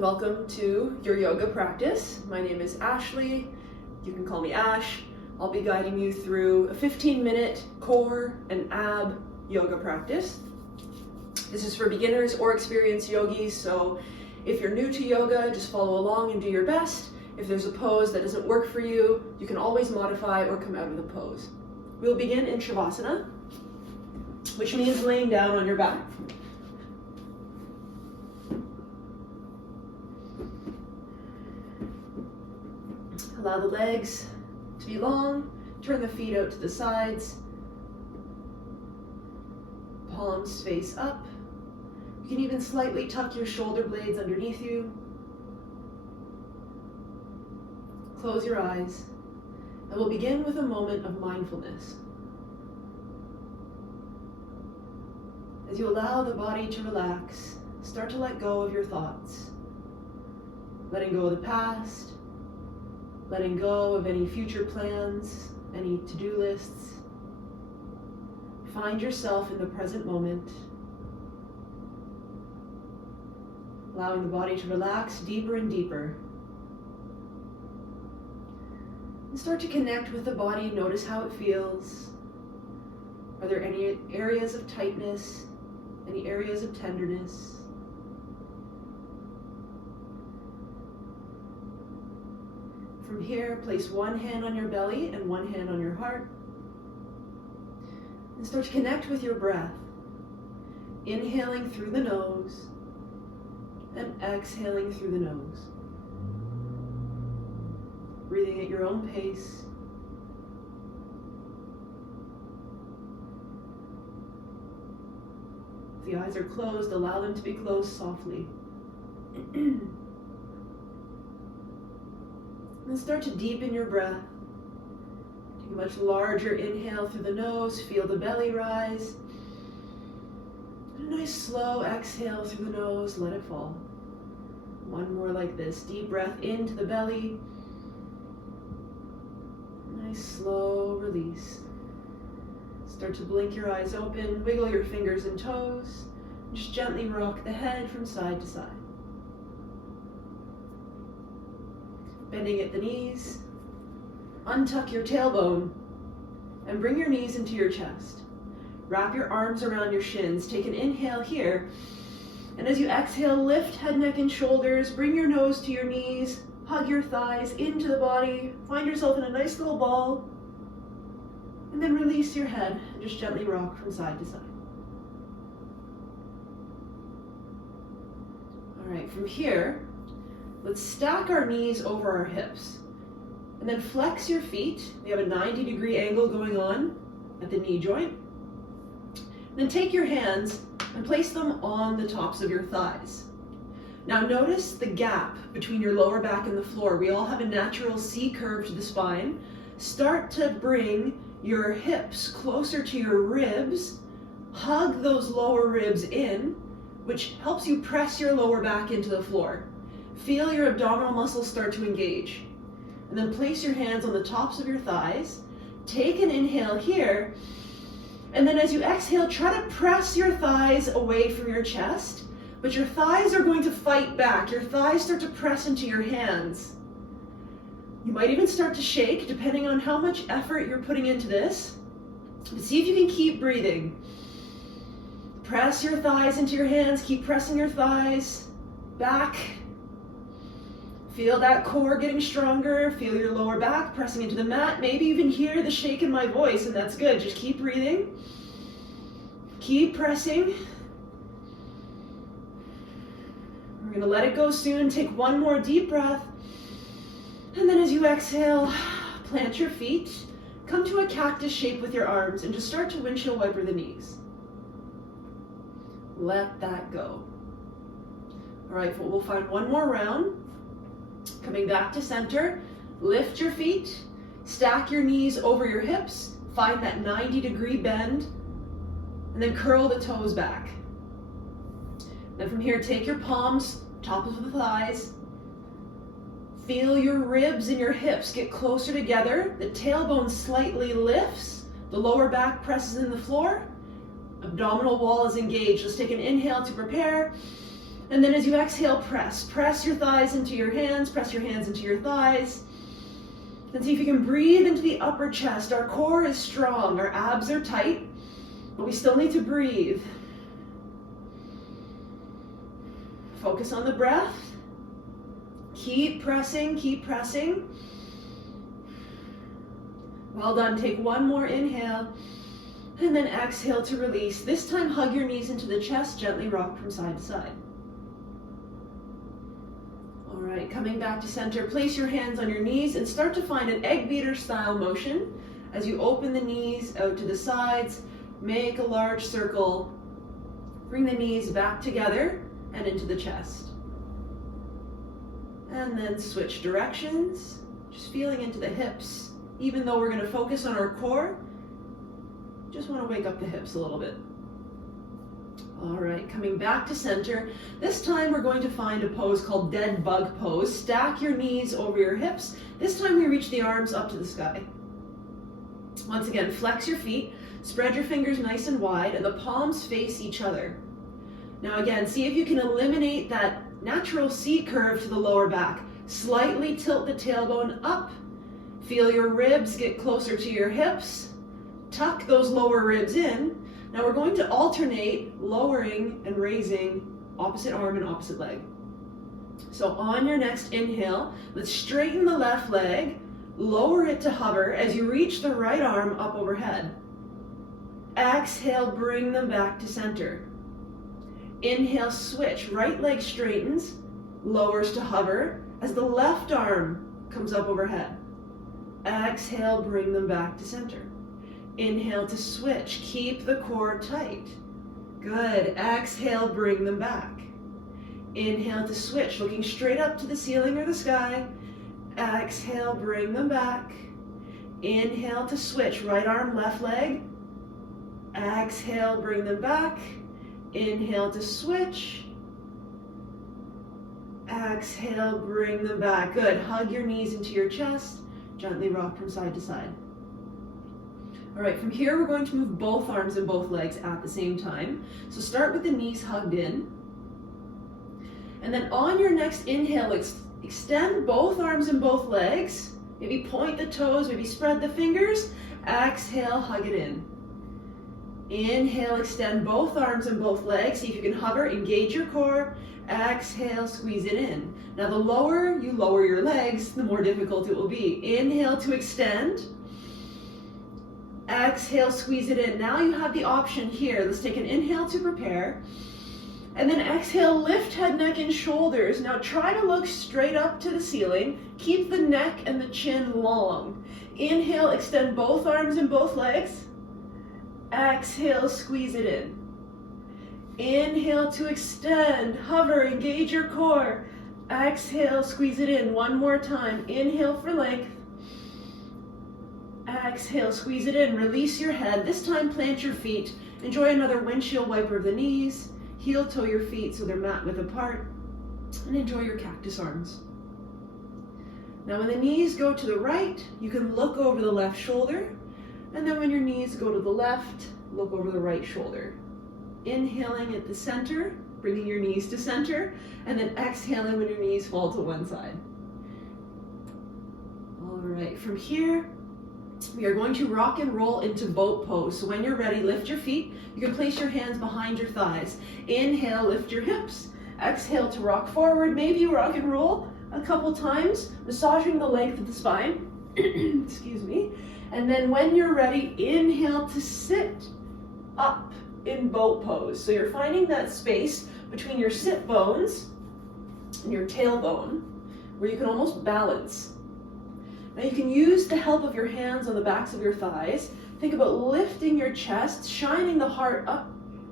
and welcome to your yoga practice. My name is Ashley. You can call me Ash. I'll be guiding you through a 15-minute core and ab yoga practice. This is for beginners or experienced yogis, so if you're new to yoga, just follow along and do your best. If there's a pose that doesn't work for you, you can always modify or come out of the pose. We'll begin in Shavasana, which means laying down on your back. Allow the legs to be long, turn the feet out to the sides, palms face up. You can even slightly tuck your shoulder blades underneath you. Close your eyes, and we'll begin with a moment of mindfulness. As you allow the body to relax, start to let go of your thoughts, letting go of the past, letting go of any future plans, any to-do lists. Find yourself in the present moment, allowing the body to relax deeper and deeper. And start to connect with the body, notice how it feels. Are there any areas of tightness, any areas of tenderness? From here, place one hand on your belly and one hand on your heart. And start to connect with your breath. Inhaling through the nose and exhaling through the nose. Breathing at your own pace. If the eyes are closed, allow them to be closed softly. And start to deepen your breath. Take a much larger inhale through the nose, feel the belly rise. And a nice slow exhale through the nose, let it fall. One more like this, deep breath into the belly. Nice slow release. Start to blink your eyes open, wiggle your fingers and toes. And just gently rock the head from side to side. Bending at the knees, untuck your tailbone and bring your knees into your chest. Wrap your arms around your shins. Take an inhale here. And as you exhale, lift head, neck, and shoulders. Bring your nose to your knees. Hug your thighs into the body. Find yourself in a nice little ball. And then release your head and just gently rock from side to side. All right, from here, let's stack our knees over our hips and then flex your feet. We have a 90-degree angle going on at the knee joint. Then take your hands and place them on the tops of your thighs. Now notice the gap between your lower back and the floor. We all have a natural C curve to the spine. Start to bring your hips closer to your ribs. Hug those lower ribs in, which helps you press your lower back into the floor. Feel your abdominal muscles start to engage. And then place your hands on the tops of your thighs. Take an inhale here. And then as you exhale, try to press your thighs away from your chest. But your thighs are going to fight back. Your thighs start to press into your hands. You might even start to shake depending on how much effort you're putting into this. But see if you can keep breathing. Press your thighs into your hands. Keep pressing your thighs back. Feel that core getting stronger. Feel your lower back pressing into the mat. Maybe even hear the shake in my voice, and that's good. Just keep breathing. Keep pressing. We're going to let it go soon. Take one more deep breath. And then as you exhale, plant your feet. Come to a cactus shape with your arms and just start to windshield wiper the knees. Let that go. All right, we'll find one more round. Coming back to center, lift your feet, stack your knees over your hips, find that 90-degree bend, and then curl the toes back. Then from here, take your palms, top of the thighs, feel your ribs and your hips get closer together, the tailbone slightly lifts, the lower back presses in the floor, abdominal wall is engaged. Let's take an inhale to prepare. And then as you exhale, press. Press your thighs into your hands, press your hands into your thighs. And see if you can breathe into the upper chest. Our core is strong, our abs are tight, but we still need to breathe. Focus on the breath. Keep pressing, keep pressing. Well done. Take one more inhale, and then exhale to release. This time, hug your knees into the chest, gently rock from side to side. All right, coming back to center, place your hands on your knees and start to find an egg beater style motion. As you open the knees out to the sides, make a large circle, bring the knees back together and into the chest. And then switch directions, just feeling into the hips. Even though we're going to focus on our core, just want to wake up the hips a little bit. All right, coming back to center. This time we're going to find a pose called dead bug pose. Stack your knees over your hips. This time we reach the arms up to the sky. Once again, flex your feet, spread your fingers nice and wide, and the palms face each other. Now again, see if you can eliminate that natural C curve to the lower back. Slightly tilt the tailbone up. Feel your ribs get closer to your hips. Tuck those lower ribs in. Now we're going to alternate lowering and raising opposite arm and opposite leg. So on your next inhale, let's straighten the left leg, lower it to hover as you reach the right arm up overhead. Exhale, bring them back to center. Inhale, switch, right leg straightens, lowers to hover as the left arm comes up overhead. Exhale, bring them back to center. Inhale to switch. Keep the core tight. Good. Exhale, bring them back. Inhale to switch, looking straight up to the ceiling or the sky. Exhale, bring them back. Inhale to switch. Right arm, left leg. Exhale, bring them back. Inhale to switch. Exhale, bring them back. Good. Hug your knees into your chest. Gently rock from side to side. All right, from here we're going to move both arms and both legs at the same time. So start with the knees hugged in. And then on your next inhale, extend both arms and both legs. Maybe point the toes, maybe spread the fingers. Exhale, hug it in. Inhale, extend both arms and both legs. See if you can hover, engage your core. Exhale, squeeze it in. Now the lower you lower your legs, the more difficult it will be. Inhale to extend. Exhale, squeeze it in. Now you have the option here. Let's take an inhale to prepare. And then exhale, lift head, neck, and shoulders. Now try to look straight up to the ceiling. Keep the neck and the chin long. Inhale, extend both arms and both legs. Exhale, squeeze it in. Inhale to extend, hover, engage your core. Exhale, squeeze it in. One more time. Inhale for length. Exhale, squeeze it in. Release your head. This time plant your feet. Enjoy another windshield wiper of the knees. Heel toe your feet so they're mat width apart. And enjoy your cactus arms. Now when the knees go to the right, you can look over the left shoulder. And then when your knees go to the left, look over the right shoulder. Inhaling at the center, bringing your knees to center, and then exhaling when your knees fall to one side. All right, from here, we are going to rock and roll into boat pose. So when you're ready, lift your feet. You can place your hands behind your thighs. Inhale, lift your hips. Exhale to rock forward. Maybe rock and roll a couple times, massaging the length of the spine. Excuse me. And then when you're ready, inhale to sit up in boat pose. So you're finding that space between your sit bones and your tailbone where you can almost balance. Now you can use the help of your hands on the backs of your thighs. Think about lifting your chest, shining the heart up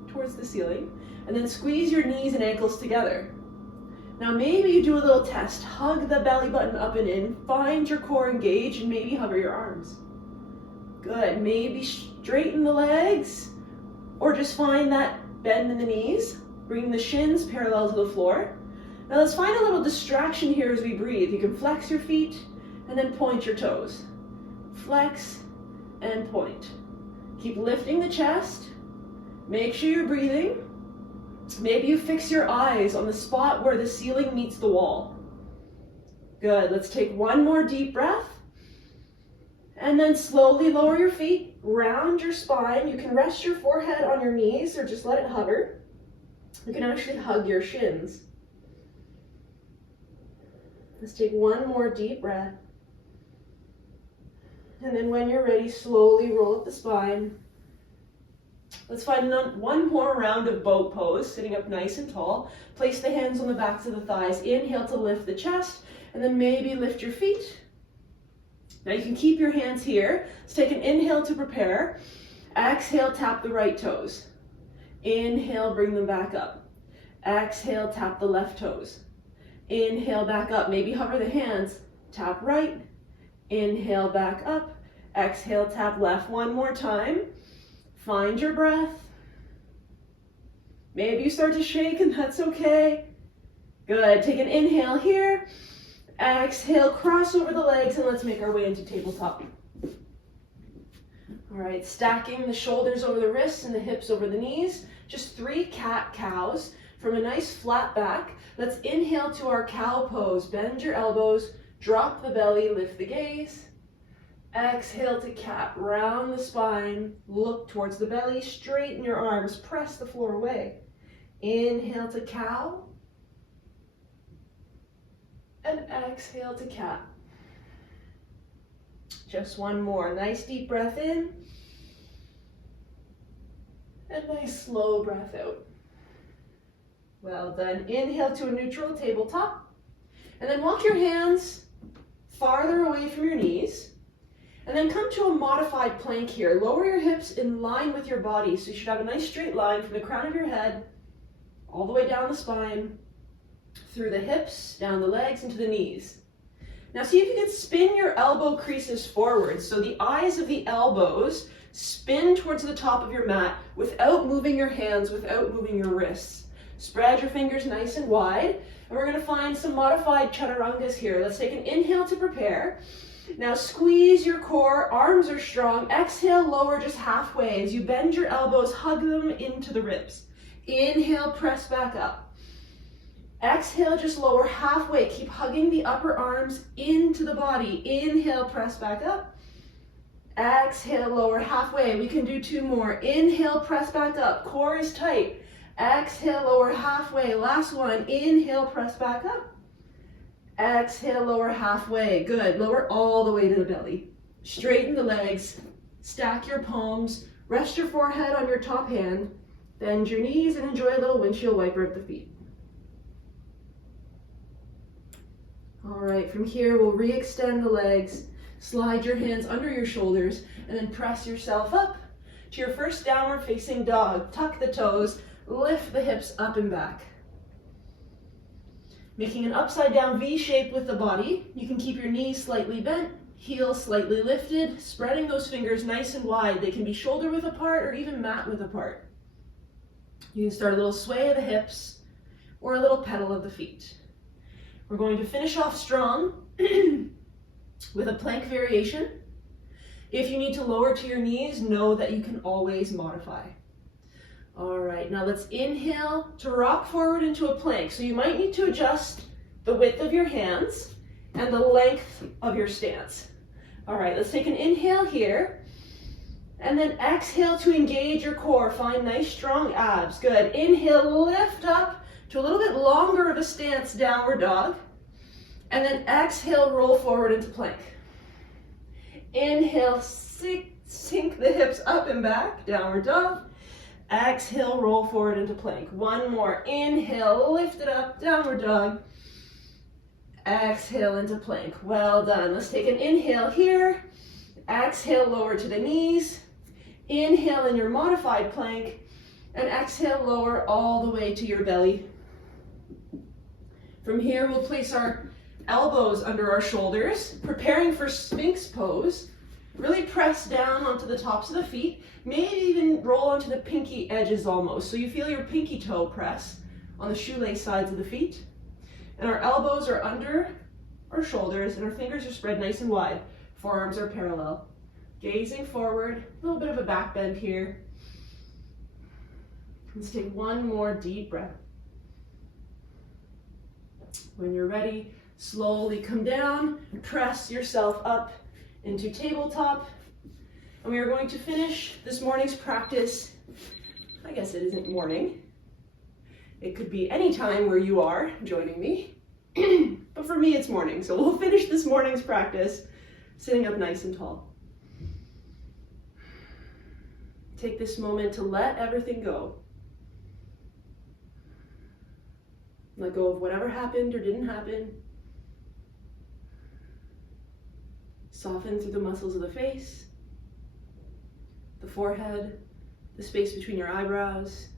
towards the ceiling, and then squeeze your knees and ankles together. Now maybe you do a little test. Hug the belly button up and in, find your core engaged, and maybe hover your arms. Good. Maybe straighten the legs, or just find that bend in the knees. Bring the shins parallel to the floor. Now let's find a little distraction here as we breathe. You can flex your feet and then point your toes. Flex and point. Keep lifting the chest. Make sure you're breathing. Maybe you fix your eyes on the spot where the ceiling meets the wall. Good, let's take one more deep breath. And then slowly lower your feet, round your spine. You can rest your forehead on your knees or just let it hover. You can actually hug your shins. Let's take one more deep breath. And then when you're ready, slowly roll up the spine. Let's find one more round of boat pose, sitting up nice and tall. Place the hands on the backs of the thighs. Inhale to lift the chest, and then maybe lift your feet. Now you can keep your hands here. Let's take an inhale to prepare. Exhale, tap the right toes. Inhale, bring them back up. Exhale, tap the left toes. Inhale, back up. Maybe hover the hands. Tap right. Inhale, back up. Exhale, tap left. One more time. Find your breath. Maybe you start to shake, and that's okay. Good. Take an inhale here. Exhale, cross over the legs, and let's make our way into tabletop. All right, stacking the shoulders over the wrists and the hips over the knees. Just 3 cat-cows from a nice flat back. Let's inhale to our cow pose. Bend your elbows, drop the belly, lift the gaze. Exhale to cat, round the spine, look towards the belly, straighten your arms, press the floor away. Inhale to cow. And exhale to cat. Just one more. Nice deep breath in. And nice slow breath out. Well done. Inhale to a neutral tabletop. And then walk your hands farther away from your knees. And then come to a modified plank here. Lower your hips in line with your body. So you should have a nice straight line from the crown of your head all the way down the spine, through the hips, down the legs, into the knees. Now see if you can spin your elbow creases forward. So the eyes of the elbows spin towards the top of your mat without moving your hands, without moving your wrists. Spread your fingers nice and wide. And we're going to find some modified chaturangas here. Let's take an inhale to prepare. Now squeeze your core, arms are strong. Exhale, lower just halfway. As you bend your elbows, hug them into the ribs. Inhale, press back up. Exhale, just lower halfway. Keep hugging the upper arms into the body. Inhale, press back up. Exhale, lower halfway. We can do 2 more. Inhale, press back up. Core is tight. Exhale, lower halfway. Last one. Inhale, press back up. Exhale, lower halfway. Good. Lower all the way to the belly. Straighten the legs. Stack your palms. Rest your forehead on your top hand. Bend your knees and enjoy a little windshield wiper at the feet. All right, from here we'll re-extend the legs, slide your hands under your shoulders, and then press yourself up to your first downward facing dog. Tuck the toes, lift the hips up and back. Making an upside down V shape with the body. You can keep your knees slightly bent, heels slightly lifted, spreading those fingers nice and wide. They can be shoulder width apart or even mat width apart. You can start a little sway of the hips or a little pedal of the feet. We're going to finish off strong with a plank variation. If you need to lower to your knees, know that you can always modify. All right, now let's inhale to rock forward into a plank. So you might need to adjust the width of your hands and the length of your stance. All right, let's take an inhale here. And then exhale to engage your core. Find nice strong abs. Good. Inhale, lift up to a little bit longer of a stance, downward dog. And then exhale, roll forward into plank. Inhale, sink the hips up and back, downward dog. Exhale, roll forward into plank. One more. Inhale, lift it up, downward dog. Exhale into plank. Well done. Let's take an inhale here. Exhale, lower to the knees. Inhale in your modified plank. And exhale, lower all the way to your belly. From here, we'll place our elbows under our shoulders, preparing for sphinx pose. Really press down onto the tops of the feet. Maybe even roll onto the pinky edges almost. So you feel your pinky toe press on the shoelace sides of the feet. And our elbows are under our shoulders and our fingers are spread nice and wide. Forearms are parallel. Gazing forward, a little bit of a back bend here. Let's take one more deep breath. When you're ready, slowly come down and press yourself up into tabletop. And we are going to finish this morning's practice. I guess it isn't morning. It could be any time where you are joining me. But for me, it's morning. So we'll finish this morning's practice sitting up nice and tall. Take this moment to let everything go. Let go of whatever happened or didn't happen. Soften through the muscles of the face, the forehead, the space between your eyebrows.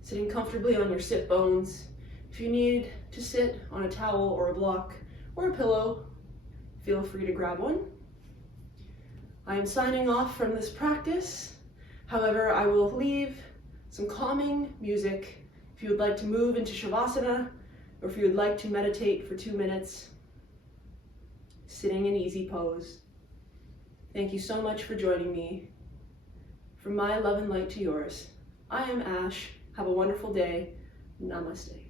Sitting comfortably on your sit bones. If you need to sit on a towel or a block or a pillow, feel free to grab one. I am signing off from this practice. However, I will leave some calming music if you would like to move into Shavasana, or if you would like to meditate for 2 minutes, sitting in easy pose. Thank you so much for joining me. From my love and light to yours, I am Ash. Have a wonderful day. Namaste.